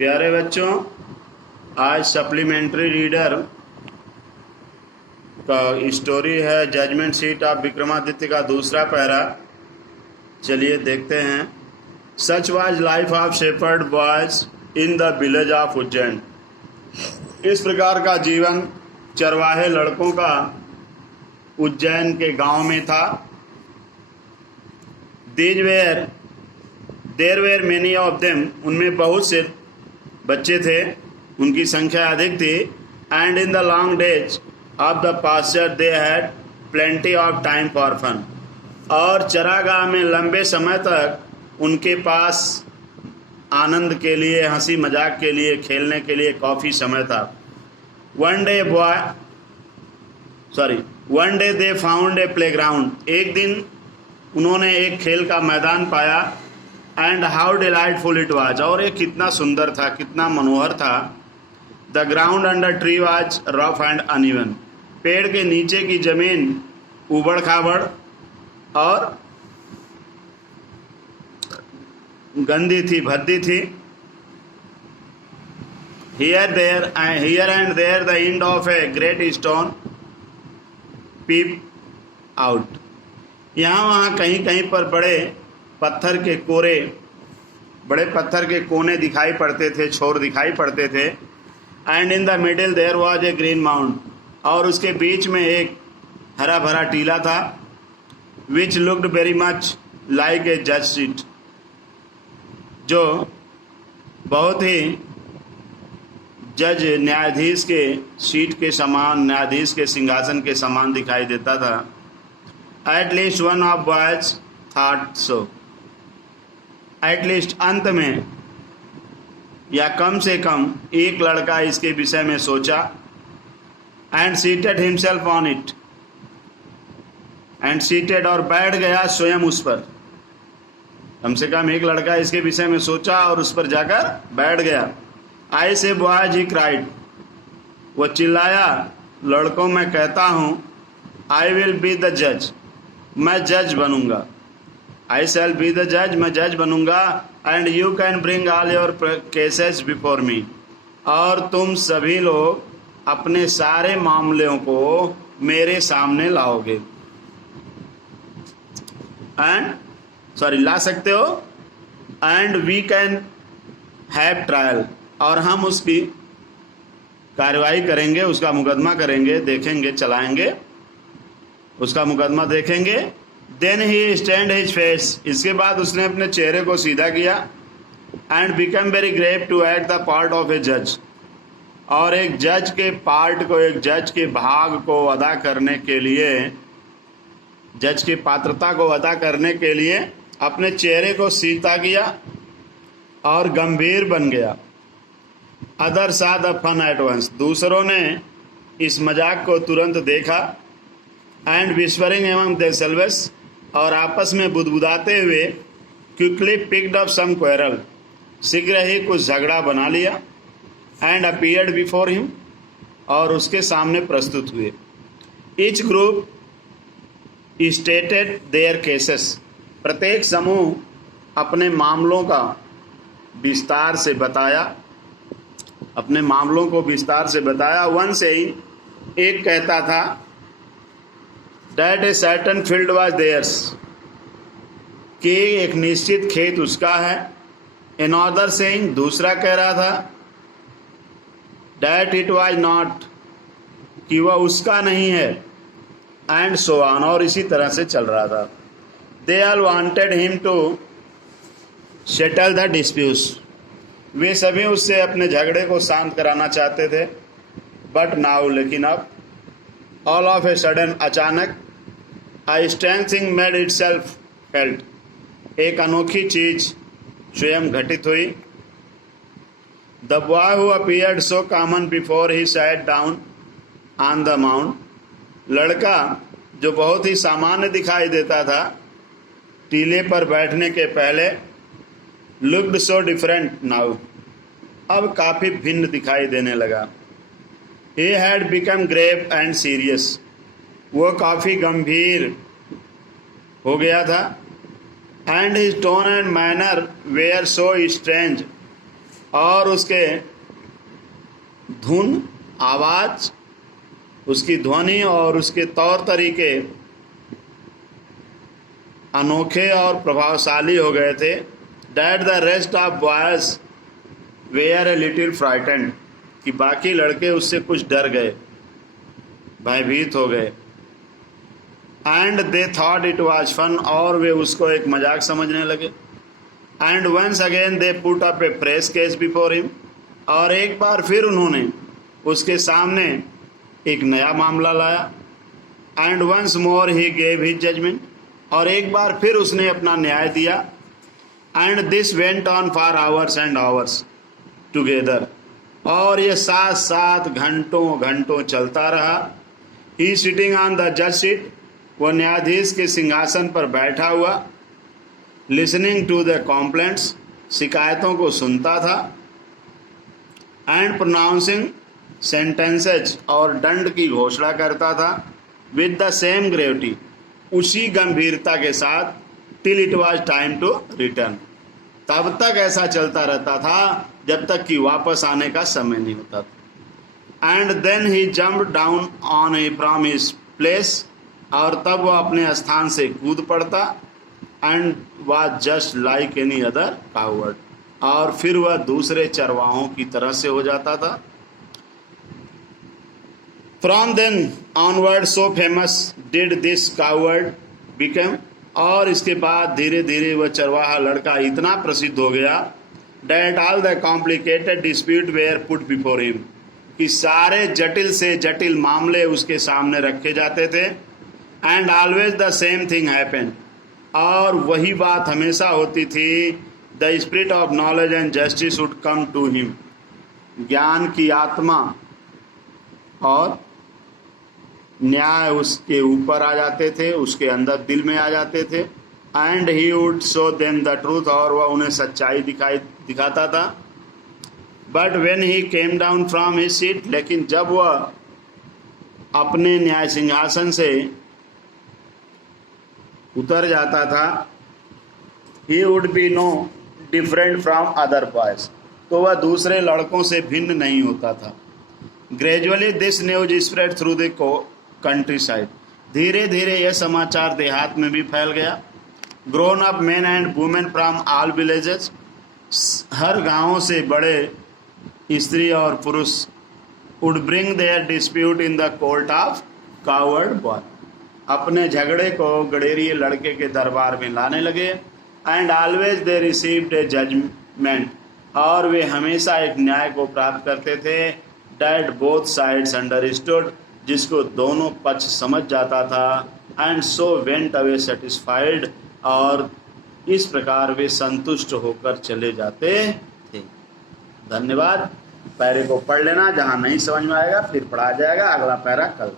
प्यारे बच्चों, आज सप्लीमेंट्री रीडर का स्टोरी है जजमेंट सीट ऑफ विक्रमादित्य का दूसरा पैरा। चलिए देखते हैं। Such was life of shepherd boys in the village of Ujjain. इस प्रकार का जीवन चरवाहे लड़कों का उज्जैन के गांव में था। There were many of them, उनमें बहुत से बच्चे थे, उनकी संख्या अधिक थी। And in the long days of the pasture they had plenty of time for fun, और चरागाह में लंबे समय तक उनके पास आनंद के लिए, हंसी मजाक के लिए, खेलने के लिए काफ़ी समय था। One day they found a playground, एक दिन उन्होंने एक खेल का मैदान पाया। And how delightful it was, और ये कितना सुंदर था, कितना मनोहर था। The ground under tree was rough and uneven, पेड़ के नीचे की जमीन उबड़ खाबड़ और गंदी थी, भद्दी थी। Here and there the end of a great stone peep out, यहाँ वहाँ कहीं कहीं पर बड़े पत्थर के कोने दिखाई पड़ते थे, छोर दिखाई पड़ते थे। And in the middle there was a green mount, और उसके बीच में एक हरा भरा टीला था। Which looked very much like a जज सीट, जो बहुत ही जज न्यायाधीश के सीट के समान, न्यायाधीश के सिंहासन के समान दिखाई देता था। At least one of boys thought so, at least अंत में या कम से कम एक लड़का इसके विषय में सोचा। And seated himself on it, and seated, और बैठ गया स्वयं उस पर। कम से कम एक लड़का इसके विषय में सोचा और उस पर जाकर बैठ गया। आई से बॉयज ही क्राइड, वो चिल्लाया, लड़कों मैं कहता हूँ, आई विल बी द जज, मैं जज बनूंगा। आई शैल बी द जज, मैं जज बनूंगा। And you can bring all your cases before me, और तुम सभी लोग अपने सारे मामलों को मेरे सामने लाओगे। ला सकते हो। And we can have trial, और हम उसकी कार्रवाई करेंगे, उसका मुकदमा करेंगे, देखेंगे, चलाएंगे, उसका मुकदमा देखेंगे। Then he stand his face, इसके बाद उसने अपने चेहरे को सीधा किया। And become very grave to act the part of a जज, और एक जज के पार्ट को, एक जज के भाग को अदा करने के लिए, जज की पात्रता को अदा करने के लिए अपने चेहरे को सीधा किया और गंभीर बन गया। अदर सा द फन एट वंस, दूसरों ने इस मजाक को तुरंत देखा। एंड विस्परिंग एमंग देमसेल्व्स, और आपस में बुदबुदाते हुए, quickly picked up some quarrel, शीघ्र ही कुछ झगड़ा बना लिया। एंड अपीयर्ड बिफोर हिम, और उसके सामने प्रस्तुत हुए। Each group stated their cases, प्रत्येक समूह अपने मामलों का विस्तार से बताया, अपने मामलों को विस्तार से बताया। वन सेइंग, एक कहता था, that a certain field was theirs, कि एक निश्चित खेत उसका है। अनदर सेइंग, दूसरा कह रहा था, दैट इट वाज नॉट, कि वह उसका नहीं है। एंड सो ऑन, और इसी तरह से चल रहा था। They all wanted him to settle the disputes, वे सभी उससे अपने झगड़े को शांत कराना चाहते थे। बट नाउ, लेकिन अब, ऑल ऑफ ए सडन, अचानक, I strange thing made itself felt, एक अनोखी चीज स्वयं घटित हुई। The boy who appeared so common before he sat down on the mount, लड़का जो बहुत ही सामान्य दिखाई देता था टीले पर बैठने के पहले, लुक्ड सो डिफरेंट नाउ, अब काफी भिन्न दिखाई देने लगा। He had become grave and serious, वो काफी गंभीर हो गया था। And his tone and manner were so strange, और उसके धुन, आवाज, उसकी ध्वनि और उसके तौर तरीके अनोखे और प्रभावशाली हो गए थे। That the rest of boys were a little frightened, कि बाकी लड़के उससे कुछ डर गए, भयभीत हो गए। And they thought it was fun, और वे उसको एक मजाक समझने लगे। And once again they put up a fresh case before him, और एक बार फिर उन्होंने उसके सामने एक नया मामला लाया। And once more he gave his judgment, और एक बार फिर उसने अपना न्याय दिया। And this went on for hours and hours together, और ये 7 घंटों घंटों चलता रहा। He sitting on the judge seat, वो न्यायाधीश के सिंहासन पर बैठा हुआ। Listening to the complaints, शिकायतों को सुनता था। And pronouncing sentences, और दंड की घोषणा करता था। With the same gravity, उसी गंभीरता के साथ। Till it was time to return, तब तक ऐसा चलता रहता था जब तक कि वापस आने का समय नहीं होता था। And then he jumped down on from his place, और तब वह अपने स्थान से कूद पड़ता। And was just like any other coward, और फिर वह दूसरे चरवाहों की तरह से हो जाता था। From then onward so famous did this coward become, और इसके बाद धीरे धीरे वह चरवाहा लड़का इतना प्रसिद्ध हो गया। That all the complicated dispute were put before him, कि सारे जटिल से जटिल मामले उसके सामने रखे जाते थे। And always the same thing happened, और वही बात हमेशा होती थी। The spirit of knowledge and justice would come to him, ज्ञान की आत्मा और न्याय उसके ऊपर आ जाते थे, उसके अंदर दिल में आ जाते थे। And he would show them the truth, और वह उन्हें सच्चाई दिखाता था। But when he came down from his seat, लेकिन जब वह अपने न्याय सिंहासन से उतर जाता था, he would be no different from other boys, तो वह दूसरे लड़कों से भिन्न नहीं होता था। Gradually this news spread through the countryside, धीरे धीरे यह समाचार देहात में भी फैल गया। Grown up man and women from all villages, हर गांवों से बड़े स्त्री और पुरुष would bring their dispute in the court of cowherd boy, अपने झगड़े को गडेरिए लड़के के दरबार में लाने लगे। And always they received a judgement, और वे हमेशा एक न्याय को प्राप्त करते थे। डैट बोथ साइड्स अंडरस्टूड, जिसको दोनों पक्ष समझ जाता था। And so went away satisfied, और इस प्रकार वे संतुष्ट होकर चले जाते थे। धन्यवाद। पैरे को पढ़ लेना, जहाँ नहीं समझ में आएगा फिर पढ़ा जाएगा। अगला पैरा कल।